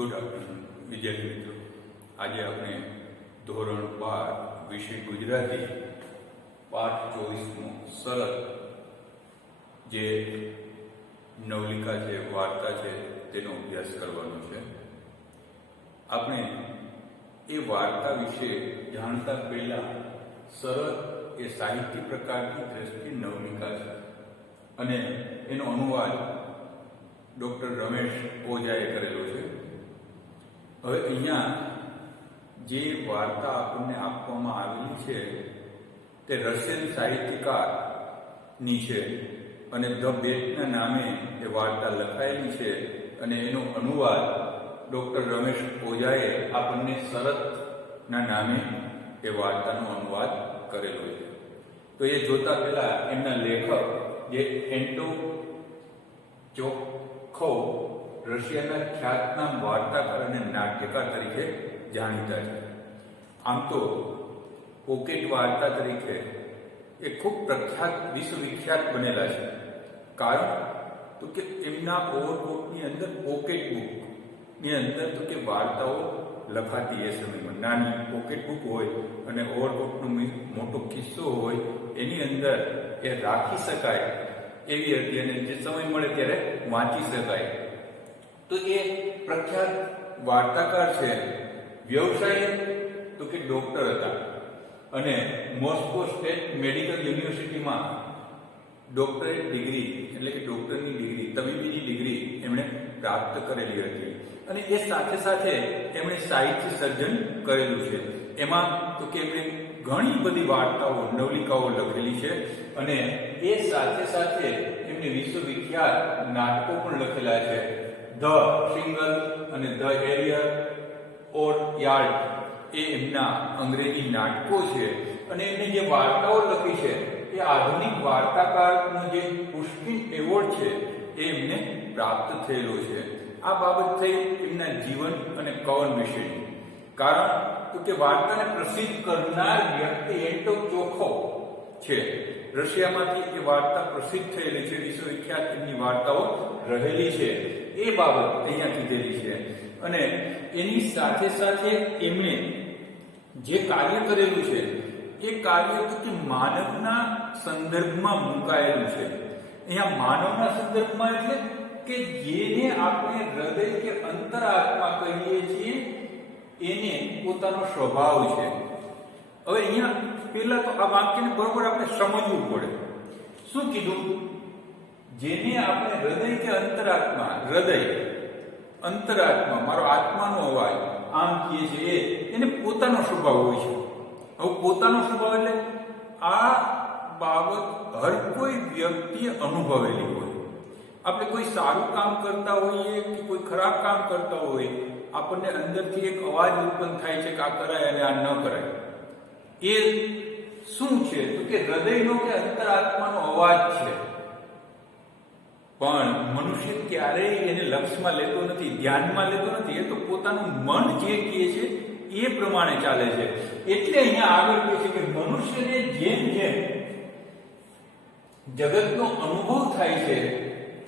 Good afternoon વિદ્યાર્થી મિત્રો, આજે આપણે ધોરણ 12 વિષય ગુજરાતી પાઠ 24 સરળ જે નવલિકા છે, વાર્તા છે, તેનો અભ્યાસ કરવાનો છે. આપણે એ વાર્તા વિશે જાણતા પહેલા સરળ એ સાહિત્ય પ્રકારની દ્રષ્ટિએ નવલિકા છે અને એનો અનુવાદ ડૉક્ટર રમેશ ઓઝાએ કરેલો છે. હવે અહીંયા જે વાર્તા આપણને આપવામાં આવેલી છે તે રશિયન સાહિત્યકારની છે અને ધ બેટના નામે એ વાર્તા લખાયેલી છે અને એનો અનુવાદ ડૉક્ટર રમેશ ઓઝાએ આપણને શરતના નામે એ વાર્તાનો અનુવાદ કરેલો છે. તો એ જોતા પહેલા એમના લેખક જે એન્ટો ચોખોવ રશિયાના ખ્યાતનામ વાર્તાકાર અને નાટ્યકાર તરીકે જાણીતા છે. આમ તો પોકેટ વાર્તા તરીકે એ ખૂબ પ્રખ્યાત વિશ્વવિખ્યાત બનેલા છે. કારણ તો કે એમના ઓવરકોટની અંદર પોકેટ બુકની અંદર તો કે વાર્તાઓ લખાતી એ સમયમાં નાની પોકેટ બુક હોય અને ઓવરકોટનો મોટો કિસ્સો હોય એની અંદર એ રાખી શકાય એવી હતી અને જે સમય મળે ત્યારે વાંચી શકાય. તો એ પ્રખ્યાત વાર્તાકાર છે. વ્યવસાય તો કે ડોક્ટર હતા અને મોસ્કો સ્ટેટ મેડિકલ યુનિવર્સિટીમાં ડોક્ટરેટ ડિગ્રી એટલે કે ડોક્ટરની ડિગ્રી, તબીબીની ડિગ્રી એમણે પ્રાપ્ત કરેલી હતી અને એ સાથે સાથે એમણે સાહિત્ય સર્જન કરેલું છે. એમાં તો કે એમણે ઘણી બધી વાર્તાઓ, નવલિકાઓ લખેલી છે અને એ સાથે સાથે એમને વિશ્વવિખ્યાત નાટકો પણ લખેલા છે. ધ સિંગલ અને ધ એરિયર ઓર યાર્ડ એ એમના અંગ્રેજી નાટકો છે અને એમને જે વાર્તાઓ લખી છે એ આધુનિક વાર્તાકારનો જે પુષ્ટિન એવોર્ડ છે એ એમને પ્રાપ્ત થયેલો છે. આ બાબત થઈ એમના જીવન અને કવન વિશેની. કારણ તો કે વાર્તાને પ્રસિદ્ધ કરનાર વ્યક્તિ એન્ટો ચોખોવ છે. રશિયામાંથી એ વાર્તા પ્રસિદ્ધ થયેલી છે, વિશ્વવિખ્યાત એમની વાર્તાઓ રહેલી છે. એ બાબત અહીંયા કીધેલી છે અને એની સાથે સાથે એમણે જે કાર્ય કરેલું છે એ કાર્ય તો કે માનવના સંદર્ભમાં મુકાયેલું છે. અહીંયા માનવના સંદર્ભમાં એટલે કે જેને આપણે હૃદય કે અંતરાત્મા કહીએ છીએ એને પોતાનો સ્વભાવ છે. હવે અહીંયા પહેલા તો આ વાક્યને બરોબર આપણે સમજવું પડે. શું કીધું? જેને આપણે હૃદય કે અંતરાત્મા, હૃદય, અંતરાત્મા, મારો આત્માનો અવાજ આમ કહીએ છીએ એને પોતાનો સ્વભાવ હોય છે. હવે પોતાનો સ્વભાવ એટલે આ બાબત હર કોઈ વ્યક્તિએ અનુભવેલી હોય. આપણે કોઈ સારું કામ કરતા હોઈએ કે કોઈ ખરાબ કામ કરતા હોઈએ, આપણને અંદરથી એક અવાજ ઉત્પન્ન થાય છે કે આ કરાય અને આ ન કરાય. એ શું છે? તો કે હૃદયનો કે અંતરાત્માનો અવાજ છે. પણ મનુષ્ય ક્યારેય એને લક્ષમાં લેતો નથી, ધ્યાનમાં લેતો નથી. એ તો પોતાનું મન જે કહે છે એ પ્રમાણે ચાલે છે. એટલે અહીંયા આગળ કહે છે કે મનુષ્યને જેમ જેમ જગતનો અનુભવ થાય છે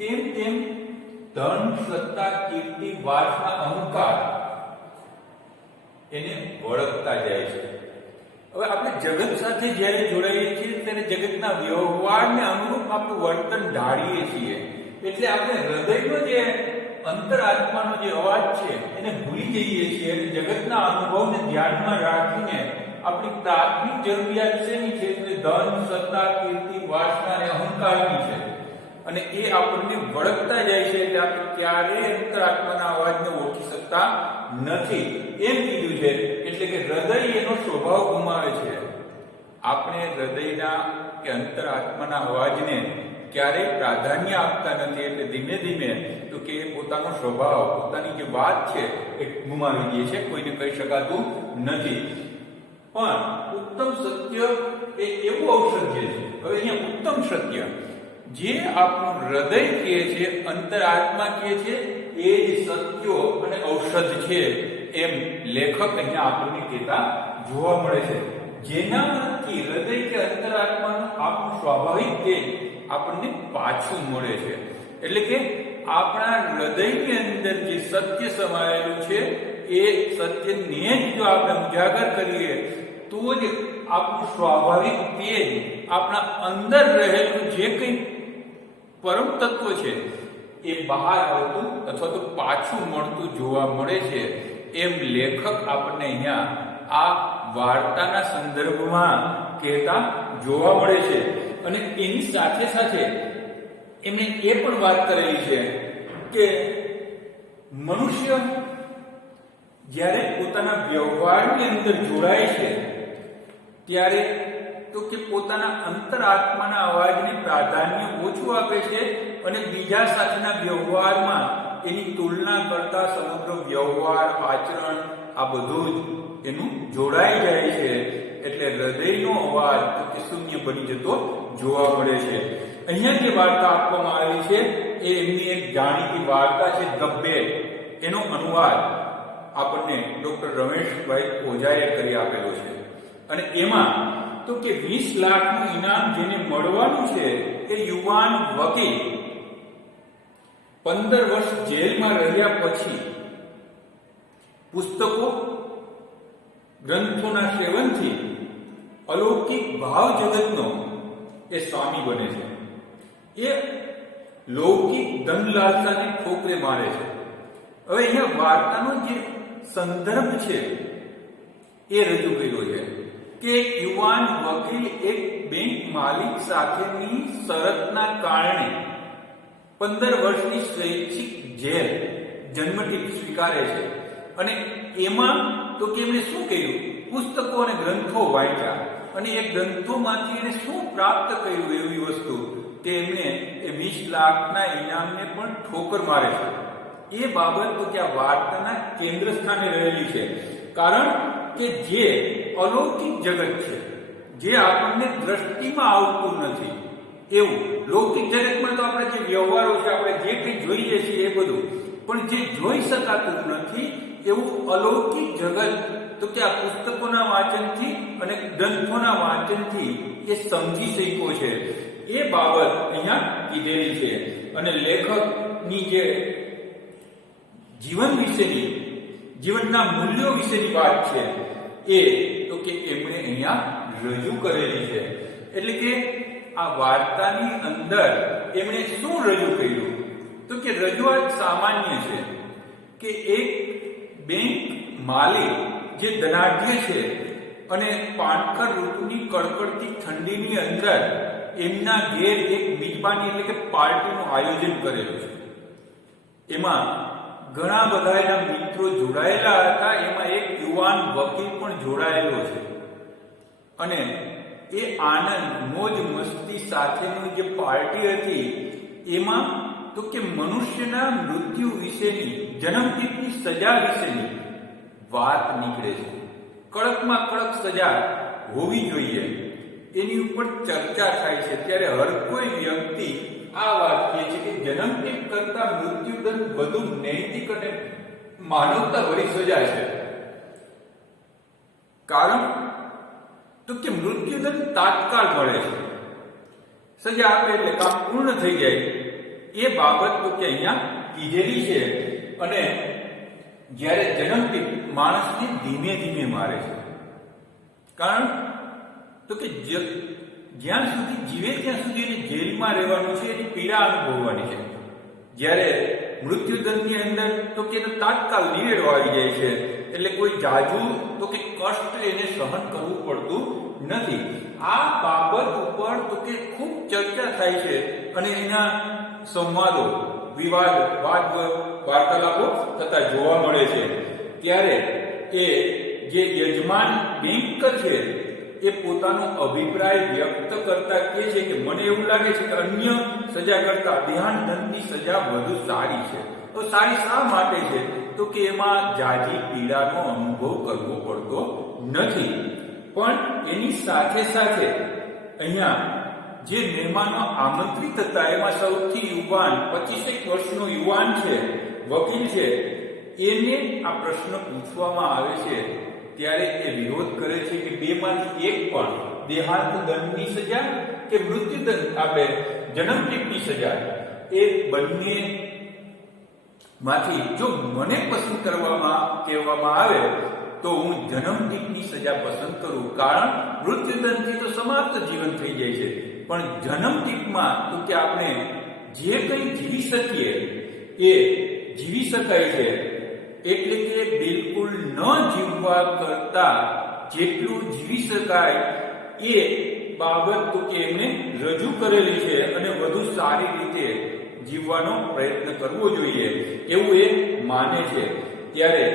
તેમ તેમ ધન, સત્તા, કીર્તિ, વાસના, અહંકાર એને વળગતા જાય છે. હવે આપણે જગત સાથે જ્યારે જોડાઈએ છીએ ત્યારે જગતના વ્યવહારને અનુરૂપ આપણું વર્તન ઢાળીએ છીએ. એટલે આપણે હૃદયનો જે અંતરાત્માનો જે અવાજ છે એને ભૂલી જઈએ છીએ અને જગતના અનુભવને ધ્યાનમાં રાખીને આપણી પ્રાથમિક જરૂરિયાત શેની છે? એટલે ધન, સત્તા, કીર્તિ, વાસના અને અહંકારની છે અને એ આપણને વળગતા જાય છે. એટલે આપણે ક્યારેય અંતરાત્માના અવાજને ઓળખી શકતા નથી એમ કીધું છે. એટલે કે હૃદય એનો સ્વભાવ ગુમાવે છે. આપણે હૃદયના કે અંતરાત્માના અવાજને ક્યારેય પ્રાધાન્ય આપતા નથી. એટલે ધીમે ધીમે તો કે પોતાનો સ્વભાવ, પોતાની જે વાત છે એ ગુમાવી દે છે, કોઈને કહી શકાતું નથી. પણ ઉત્તમ સત્ય એ એવું ઔષધ્ય છે. હવે અહીંયા ઉત્તમ સત્ય જે આપણું હૃદય કહે છે, અંતરાત્મા કહે છે, એ જ સત્યો અને ઔષધ છે એમ લેખક અહીંયા આપણને કહેતા જોવા મળે છે. જેનાથી હૃદય કે અંતરાત્માનું આપણું સ્વાભાવિક તેજ આપણને પાછું મળે છે. એટલે કે આપણા હૃદયની અંદર જે સત્ય સમાયેલું છે એ સત્યને જ જો આપણે ઉજાગર કરીએ તો જ આપણું સ્વાભાવિક તેજ, આપણા અંદર રહેલું જે કંઈ પરમ તત્વ છે એ બહાર આવતું અથવા તો પાછું મળતું જોવા મળે છે. એમ લેખક આપણને અહીંયા આ વાર્તાના સંદર્ભમાં કહેતા જોવા મળે છે. અને એની સાથે સાથે એમને એ પણ વાત કરેલી છે કે મનુષ્ય જ્યારે પોતાના વ્યવહારની અંદર જોડાય છે ત્યારે તો કે પોતાના અંતરાત્માના અવાજને પ્રાધાન્ય ઓછું આપે છે અને બીજા સાથેના વ્યવહારમાં એની તુલના કરતા સમગ્ર વ્યવહાર, આચરણ આ બધું જ એનું જોડાઈ જાય છે. એટલે હૃદયનો અવાજ તો કે શૂન્ય બની જતો જોવા મળે છે. અહીંયા જે વાર્તા આપવામાં આવી છે એ એમની એક જાણીતી વાર્તા છે ગબ્બે. એનો અનુવાદ આપણને ડોક્ટર રમેશભાઈ ઓઝાએ કરી આપેલો છે. અને એમાં તો કે 20 લાખનું ઇનામ જેને મળવાનું છે એ યુવાન વકીલ 15 વર્ષ જેલમાં રહ્યા પછી પુસ્તકો, ગ્રંથોના સેવનથી અલૌકિક ભાવ જગતનો એ સ્વામી બને છે. એ લૌકિક ધન લાલસાને ઠોકરે મારે છે. હવે અહીંયા વાર્તાનો જે સંદર્ભ છે એ રજૂ કર્યો છે કે એક યુવાન વકીલ એક બેંક માલિક સાથેની શરતના કારણે 15 વર્ષની સ્વૈચ્છિક જેલ જન્મથી સ્વીકારે છે. અને એમાં તો કે એમણે શું કર્યું? પુસ્તકો અને ગ્રંથો વાંચ્યા અને એ ગ્રંથોમાંથી એને શું પ્રાપ્ત કર્યું એવી વસ્તુ કે એમણે એ 20 લાખના ઇનામને પણ ઠોકર મારે છે. એ બાબત તો કે આ વાર્તાના કેન્દ્ર સ્થાને રહેલી છે. કારણ કે જે અલૌકિક જગત છે, જે આપણને દ્રષ્ટિમાં આવતું નથી એવું લૌકિક જગતમાં તો આપણે જે વ્યવહારો છે, આપણે જે કંઈ જોઈએ છીએ એ બધું, પણ જે જોઈ શકાતું નથી એવું અલૌકિક જગત તો કે આ પુસ્તકોના વાંચનથી અને ગ્રંથોના વાંચનથી એ સમજી શક્યો છે. એ બાબત અહીંયા કીધેલી છે. અને લેખકની જે જીવન વિશેની, જીવનના મૂલ્યો વિશેની વાત છે એ તો કે એમણે અહીંયા રજૂ કરેલી છે. એટલે કે આ વાર્તાની અંદર એમણે શું રજૂ કર્યું? તો કે રજૂઆત સામાન્ય છે કે એક બેંક માલિક જે ધનાઢ્ય છે અને પાણખર ઋતુની કડકડતી ઠંડીની અંદર એમના ઘેર એક મિજબાની એટલે કે પાર્ટીનું આયોજન કરેલું છે. એમાં ઘણા બધા એના મિત્રો જોડાયેલા હતા. એમાં એક યુવાન વકીલ પણ જોડાયેલો છે. અને એ આનંદ, મોજ મસ્તી સાથેની જે પાર્ટી હતી એમાં તો કે મનુષ્યના મૃત્યુ વિશેની, જન્મદિવસની સજા વિશેની વાત નીકળે છે. કડકમાં કડક સજા હોવી જોઈએ એની ઉપર ચર્ચા થાય છે. ત્યારે હર કોઈ વ્યક્તિ આ વાત કહે છે કે જન્મદિવસ કરતા મૃત્યુદંડ વધુ નૈતિક અને માનવતા ભરી સજા છે. કારણ તો કે મૃત્યુદંડ તાત્કાળ મળે છે. સજા આપે એટલે કામ પૂર્ણ થઈ જાય. એ બાબત તો કે અહીંયા કીધેલી છે. અને જ્યારે જન્મદિવસ માણસને ધીમે ધીમે મારે છે. કારણ તો કે જ્યાં સુધી જીવે ત્યાં સુધી એને જેલમાં રહેવાનું છે, એની પીડા અનુભવવાની છે. જ્યારે મૃત્યુદંડની અંદર તો કે તાત્કાલ નિવેડો આવી જાય છે. એટલે કોઈ જાજુ તો કે કષ્ટ એને સહન કરવું પડતું નથી. આ બાબત ઉપર તો કે ખૂબ ચર્ચા થાય છે અને એના સંવાદો, વિવાદ, વાર્તાલાપો થતા જોવા મળે છે. ત્યારે એ જે યજમાન બેંકર છે એ પોતાનો અભિપ્રાય વ્યક્ત કરતા કહે છે કે મને એવું લાગે છે કે અન્ય સજા કરતા દેહાંતની સજા વધુ સારી છે. તો સારી શા માટે છે? તો કે એમાં જાજી પીડાનો અનુભવ કરવો પડતો નથી. પણ એની સાથે સાથે અહીંયા જે મહેમાનો આમંત્રિત હતા એમાં સૌથી યુવાન 25 વર્ષનો યુવાન છે, વકીલ છે, એને આ પ્રશ્ન પૂછવામાં આવે છે ત્યારે એ વિરોધ કરે છે કે બેમાંથી એક પણ દેહાંત દંડની સજા કે મૃત્યુદંડ આપણે જન્મદિવસની સજા એ બંને માંથી જો મને પસંદ કહેવામાં આવે તો હું જન્મદીપની સજા પસંદ કરું, કારણ મૃત્યુદંડથી તો સમાપ્ત જીવન થઈ જાય છે, પણ જન્મદીપમાં તો કે આપણે જે કંઈ જીવી શકીએ એ જીવી શકાય છે, એટલે કે બિલકુલ ન જીવવા કરતા જેટલું જીવી શકાય એ બાબત તો કે એમને રજૂ કરેલી છે અને વધુ સારી રીતે જીવવાનો પ્રયત્ન કરવો જોઈએ એવું એ માને છે. ત્યારે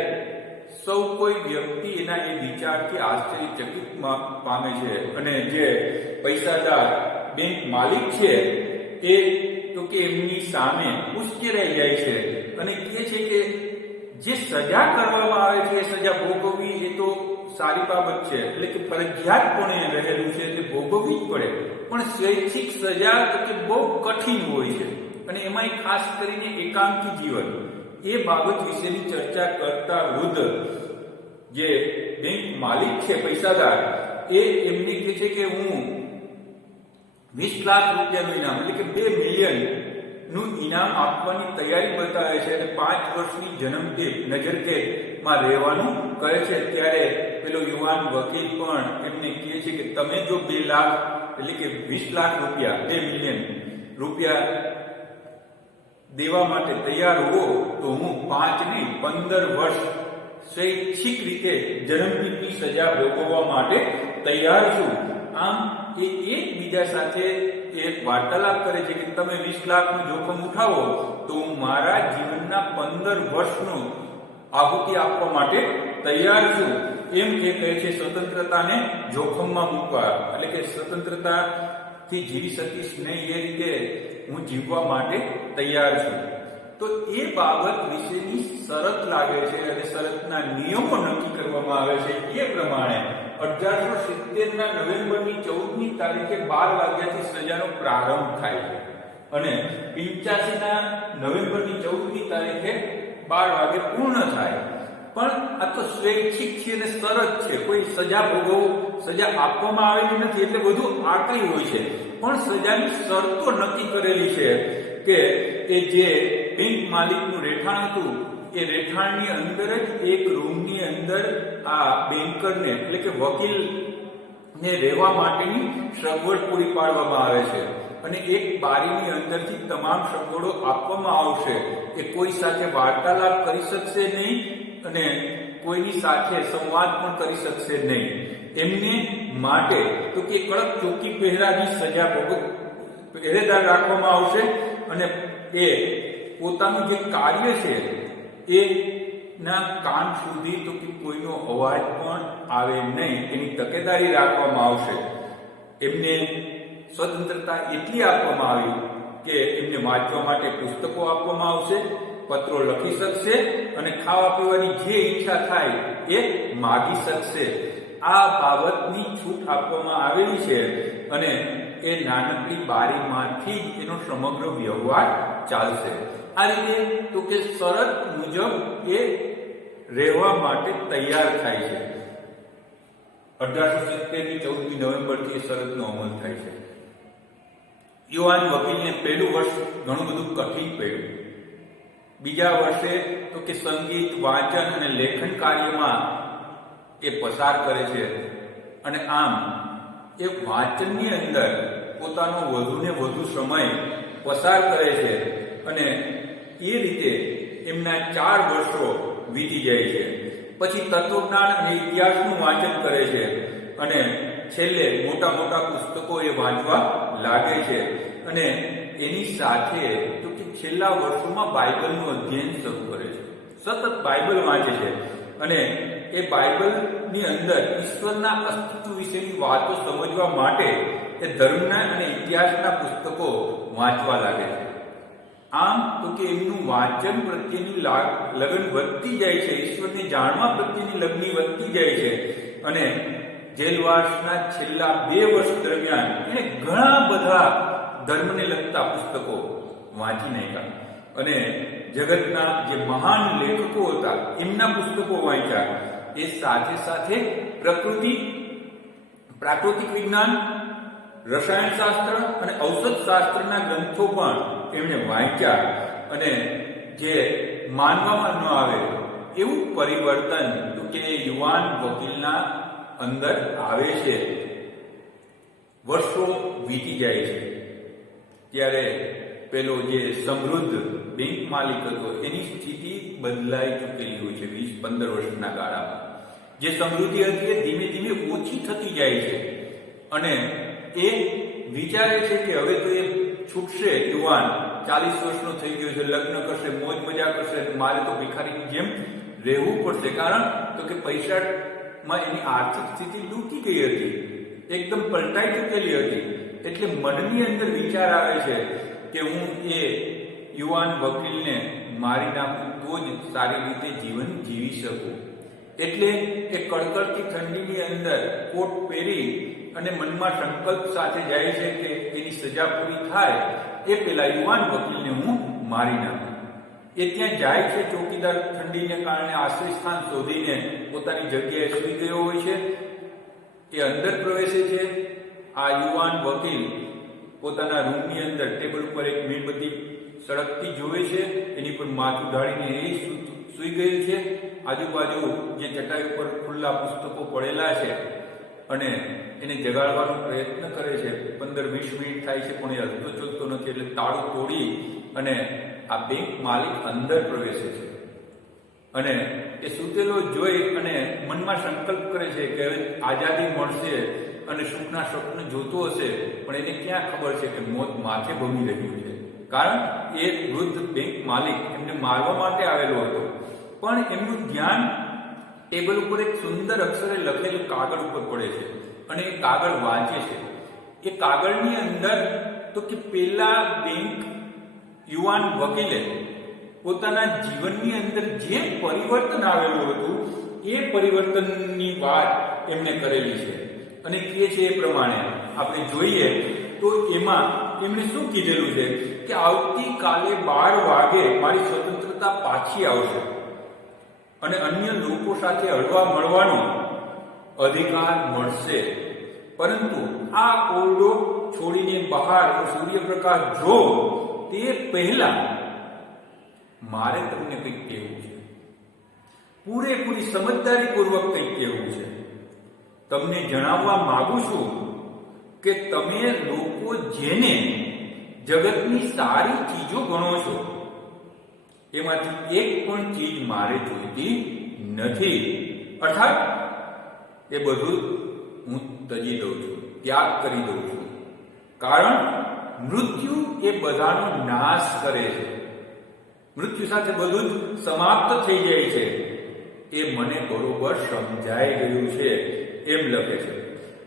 સૌ કોઈ વ્યક્તિ એના એ વિચારથી આશ્ચર્યચકિત પામે છે અને જે પૈસાદાર બેંક માલિક છે એ તો કે એમની સામે ઉશ્કેરાઈ જાય છે અને કહે છે કે જે સજા કરવામાં આવે છે એ સજા ભોગવવી એ તો સારી બાબત છે, એટલે કે ફરજિયાતપણે રહેલું છે તે ભોગવવી જ પડે, પણ સ્વૈચ્છિક સજા તો કે બહુ કઠિન હોય છે અને એમાંય ખાસ કરીને એકાંકી જીવન એ બાબત વિશેની ચર્ચા કરતા વૃદ્ધ જે બેંક માલિક છે પૈસાદાર એ એમને કહે છે કે હું 20 લાખ રૂપિયાનું ઇનામ એટલે કે 2 મિલિયન નું ઇનામ આપવાની તૈયારી બતાવે છે અને 5 વર્ષની જન્મદિપ નજરકેદમાં રહેવાનું કહે છે. ત્યારે પેલો યુવાન વકીલ પણ એમને કહે છે કે તમે જો 2 લાખ એટલે કે 20 લાખ રૂપિયા 2 મિલિયન રૂપિયા દેવા માટે તૈયાર હો તો હું 5 નહીં 15 વર્ષ સ્વૈચ્છિક રીતે જન્મદિપની સજા ભોગવવા માટે તૈયાર છું. આમ એ એકબીજા સાથે એક વાર્તાલાપ કરે છે કે તમે 20 લાખનું જોખમ ઉઠાવો તો હું મારા જીવનના 15 વર્ષનું આહુતિ આપવા માટે તૈયાર છું. એમ એ કહે છે સ્વતંત્રતાને જોખમમાં મૂકવા, એટલે કે સ્વતંત્રતાથી જીવી શકીશ નહીં એ રીતે હું જીવવા માટે તૈયાર છું. તો એ બાબત વિશેની શરત લાગે છે અને શરતના નિયમો નક્કી કરવામાં આવે છે. એ પ્રમાણે 1870ના નવેમ્બરની 14મી તારીખે 12 વાગ્યાથી સજાનો પ્રારંભ થાય છે અને 85ના નવેમ્બરની 14મી તારીખે 12 વાગે પૂર્ણ થાય. પણ આ તો સ્વૈચ્છિક છે અને શરત છે, કોઈ સજા સજા આપવામાં આવેલી નથી એટલે બધું આકરી હોય છે, પણ સજાની શરતો નક્કી કરેલી છે કે એ જે બેંક માલિકનું રહેઠાણ હતું એ રહેઠાણની અંદર જ એક રૂમની અંદર આ બેન્કરને એટલે કે વકીલને રહેવા માટેની સગવડ પૂરી પાડવામાં આવે છે અને એક બારીની અંદરથી તમામ સગવડો આપવામાં આવશે. એ કોઈ સાથે વાર્તાલાપ કરી શકશે નહીં અને કોઈની સાથે સંવાદ પણ કરી શકશે નહીં. એમને માટે તો કે કડક ચોકી પહેરાની સજા પહેરેદાર રાખવામાં આવશે અને એ પોતાનું જે કાર્ય છે એ ના કાન સુધી તો કે કોઈનો અવાજ પણ આવે નહીં એની તકેદારી રાખવામાં આવશે. એમને સ્વતંત્રતા એટલી આપવામાં આવી કે એમને વાંચવા માટે પુસ્તકો આપવામાં આવશે, પત્રો લખી શકશે અને ખાવા પીવાની જે ઈચ્છા થાય એ માગી શકશે. આ બાબતની છૂટ આપવામાં આવેલી છે અને એ નાનકડી બારીમાંથી જ એનો સમગ્ર વ્યવહાર ચાલશે. આ રીતે તો કે શરત મુજબ એ રહેવા માટે તૈયાર થાય છે. 1870ની 14મી નવેમ્બરથી શરતનો અમલ થાય છે. યુવાન વકીલને પહેલું વર્ષ ઘણું બધું કઠિન પડ્યું. બીજા વર્ષે તો કે સંગીત, વાંચન અને લેખન કાર્યમાં એ પસાર કરે છે અને આમ એ વાંચનની અંદર પોતાનો વધુને વધુ સમય પસાર કરે છે અને એ રીતે એમના 4 વર્ષો વીતી જાય છે. પછી તત્વજ્ઞાન અને ઇતિહાસનું વાંચન કરે છે અને છેલ્લે મોટા મોટા પુસ્તકો એ વાંચવા લાગે છે અને એની સાથે તો કે છેલ્લા વર્ષોમાં બાઇબલનું અધ્યયન શરૂ કરે છે. સતત બાઇબલ વાંચે છે અને એ બાઇબલની અંદર ઈશ્વરના અસ્તિત્વ વિશેની વાતો સમજવા માટે એ ધર્મના અને ઇતિહાસના પુસ્તકો વાંચવા લાગે છે. આમ તો કે એમનું વાંચન પ્રત્યેની લગન વધતી જાય છે, ઈશ્વરને જાણવા પ્રત્યેની લગની વધતી જાય છે અને જેલવાસના છેલ્લા 2 વર્ષ દરમિયાન એને ઘણા બધા ધર્મને લગતા પુસ્તકો વાંચી નાખ્યા અને જગતના જે મહાન લેખકો હતા એમના પુસ્તકો વાંચ્યા. એ સાથે સાથે પ્રાકૃતિક વિજ્ઞાન, રસાયણશાસ્ત્ર અને ઔષધશાસ્ત્રના ગ્રંથો પણ એમણે વાંચ્યા અને જે માનવામાં ન આવે એવું પરિવર્તન તો કે યુવાન વકીલના અંદર આવે છે. વર્ષો વીતી જાય છે ત્યારે પેલો જે સમૃદ્ધ બેંક માલિક હતો એની સ્થિતિ બદલાઈ ચૂકેલી હોય છે 20-15 વર્ષના ગાળામાં. જે સમૃદ્ધિ હતી એ ધીમે ધીમે ઓછી થતી જાય છે અને એ વિચારે છે કે હવે તો એ છૂટશે. યુવાન 40 વર્ષનો થઈ ગયો છે, લગ્ન કરશે, મોજ મજા કરશે, મારે તો ભિખારીની જેમ રહેવું પડશે. કારણ તો કે પૈસામાં એની આર્થિક સ્થિતિ લૂંટી ગઈ હતી, એકદમ પલટાઈ ચૂકેલી હતી. એટલે મનની અંદર વિચાર આવે છે કે હું એ યુવાન વકીલને મારી નાખું તો જ સારી રીતે જીવન જીવી શકું. એટલે એ કડકડતી ઠંડીની અંદર કોટ પહેરી અને મનમાં સંકલ્પ સાથે જાય છે કે એની સજા પૂરી થાય એ પેલા યુવાન વકીલને હું મારી નાખું. એ ત્યાં જાય છે. ચોકીદાર ઠંડીને કારણે આશ્રય સ્થાન શોધીને પોતાની જગ્યાએ સૂઈ ગયો હોય છે. એ અંદર પ્રવેશે છે. આ યુવાન વકીલ પોતાના રૂમની અંદર ટેબલ ઉપર એક મીણબત્તી સળગતી જોવે છે. એની પર માથું ઢાળીને એ સૂઈ ગયેલ છે. આજુબાજુ જે ચટાઈ ઉપર ખુલ્લા પુસ્તકો પડેલા છે અને એને જગાડવાનો પ્રયત્ન કરે છે. 15-20 મિનિટ થાય છે પણ એ હલતો ચલતો નથી. એટલે તાળું તોડી અને આ બેંક માલિક અંદર પ્રવેશે છે અને એ સૂતેલો જોઈ અને મનમાં સંકલ્પ કરે છે કે હવે આઝાદી મળશે અને સુખના સ્વપ્ન જોતો હશે. પણ એને ક્યાં ખબર છે કે મોત માથે ભમી રહ્યું છે. કારણ એ વૃદ્ધ બેંક માલિક એમને મારવા માટે આવેલો હતો. પણ એમનું ધ્યાન ટેબલ ઉપર એક સુંદર અક્ષરે લખેલું કાગળ ઉપર પડે છે અને એ કાગળ વાંચે છે. એ કાગળની અંદર તો કે પેલા બેંક યુવાન વકીલે પોતાના જીવનની અંદર જે પરિવર્તન આવેલું હતું એ પરિવર્તનની વાત એમને કરેલી છે અને કહે છે એ પ્રમાણે આપણે જોઈએ તો એમાં એમણે શું કીધેલું છે કે આવતીકાલે 12 વાગે મારી સ્વતંત્રતા પાછી આવશે અને અન્ય લોકો સાથે હળવા મળવાનો અધિકાર મળશે. પરંતુ આ ઓરડો છોડીને બહાર સૂર્યપ્રકાશ જો તે પહેલા મારે તમને કંઈક કહેવું છે. પૂરેપૂરી સમજદારીપૂર્વક કંઈક કહેવું છે. તમને જણાવવા માંગુ છું કે તમે લોકો જેને જગતની સારી ચીજો ગણો છો એમાંથી એક પણ ચીજ મારે જોઈતી નથી. અર્થાત એ બધું હું તજી દઉં છું, ત્યાગ કરી દઉં છું. કારણ મૃત્યુ એ બધાનો નાશ કરે છે. મૃત્યુ સાથે બધું જ સમાપ્ત થઈ જાય છે. એ મને બરોબર સમજાઈ ગયું છે એમ લખે છે.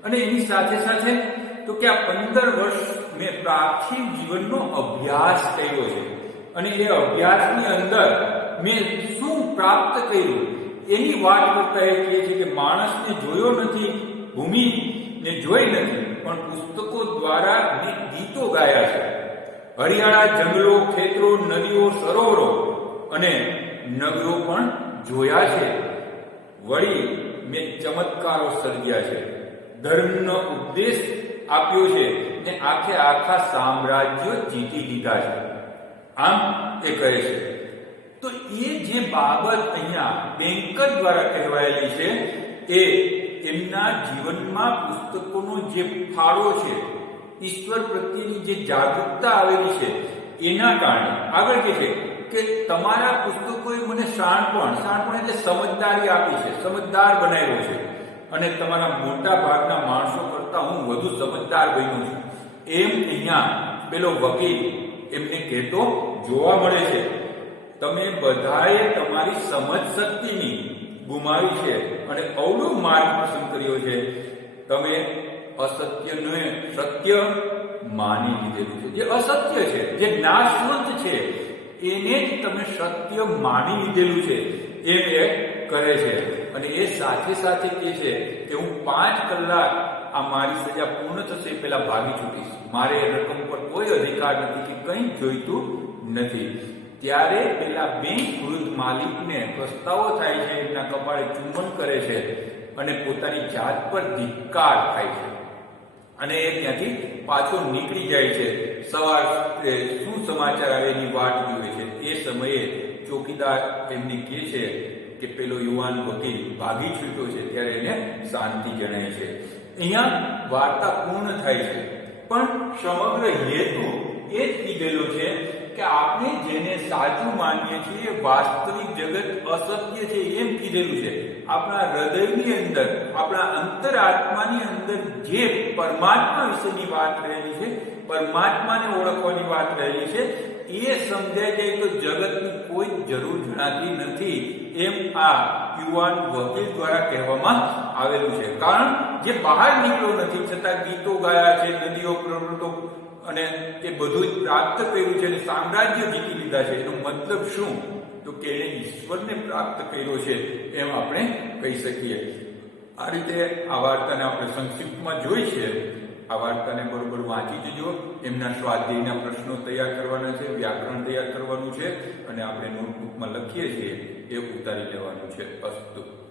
અને એની સાથે સાથે તો કે આ 15 વર્ષ મેં પાર્થિવ જીવનનો અભ્યાસ કર્યો છે અને એ અભ્યાસની અંદર મેં શું પ્રાપ્ત કર્યું એની વાત કરતા એ કહે છે કે માણસને જોયો નથી, ભૂમિને જોઈ નથી, પણ પુસ્તકો દ્વારા મેં ગીતો ગાયા છે. હરિયાળા જંગલો, ખેતરો, નદીઓ, સરોવરો અને નગરો પણ જોયા છે. વળી મેં ચમત્કારો સર્જ્યા છે, ધર્મનો ઉપદેશ આપ્યો છે ને આખા સામ્રાજ્યો જીતી લીધા છે. આમ એ કહે છે. તો એ જે બાબત અહીંયા બેન્કર દ્વારા કહેવાયેલી છે એ એમના જીવનમાં પુસ્તકોનો જે ફાળો છે, ઈશ્વર પ્રત્યેની જે જાગૃતતા આવેલી છે એના કારણે આગળ કહે છે કે તમારા પુસ્તકોએ મને શાણપણ એટલે સમજદારી આપી છે, સમજદાર બનાવ્યો છે અને તમારા મોટા ભાગના માણસો કરતા હું વધુ સમજદાર બન્યો છું. એમ અહીંયા પેલો વકીલ એમને કહેતો જોવા મળે છે. તમે બધાએ તમારી સમજ શક્તિની ગુમાવી છે અને અવળો માર્ગ પસંદ કર્યો છે. તમે અસત્યને સત્ય માની લીધેલું છે. જે અસત્ય છે, જે નાશવંત છે એને જ તમે સત્ય માની લીધેલું છે એમ એ કહે છે. અને એ સાથે સાથે કહે છે કે હું 5 કલાક આ મારી સજા પૂર્ણ થશે પહેલા ભાગી છૂટીશ. મારે રકમ પર કોઈ અધિકાર નથી કે કંઈ જોઈતું નથી. ત્યારે પેલા બેંક વૃદ્ધ માલિકને પસ્તાવો થાય છે, એમના કપાળે ચુંબન કરે છે અને પોતાની જાત પર ધિક્કાર થાય છે અને એ ત્યાંથી પાછો નીકળી જાય છે. સવાર શું સમાચાર આવે એની વાટ જુએ છે. એ સમયે ચોકીદાર એમને કહે છે કે પેલો યુવાન વકીલ ભાગી છૂટ્યો છે, ત્યારે એને શાંતિ જણાય છે. અહીંયા વાર્તા પૂર્ણ થાય છે, પણ સમગ્ર હેતુ એ જ કીધેલો છે કે આપણે જેને સાચું માનીએ છીએ, વાસ્તવિક જગત અસત્ય છે એમ કીધેલું છે. આપણા હૃદયની અંદર, આપણા અંતરાત્માની અંદર જે પરમાત્મા વિશેની વાત રહેલી છે, પરમાત્માને ઓળખવાની વાત રહેલી છે, એ સમજાય જાય તો જગતની કોઈ જરૂર જણાતી નથી એમ આ યુવાન વકીલ દ્વારા કહેવામાં આવેલું છે. કારણ જે બહાર નીકળ્યો નથી, છતાં ગીતો ગાયા છે, નદીઓ પર્વતો અને એ બધું જ પ્રાપ્ત કર્યું છે અને સામ્રાજ્ય જીતી લીધા છે. એનો મતલબ શું? તો કે એને ઈશ્વરને પ્રાપ્ત કર્યો છે એમ આપણે કહી શકીએ. આ રીતે આ વાર્તાને આપણે સંક્ષિપ્તમાં જોઈ છે. આ વાર્તાને બરોબર વાંચી જજો. એમના સ્વાધ્યાયના પ્રશ્નો તૈયાર કરવાના છે, વ્યાકરણ તૈયાર કરવાનું છે અને આપણે નોટબુકમાં લખીએ છીએ એ ઉતારી લેવાનું છે. અસ્તુ.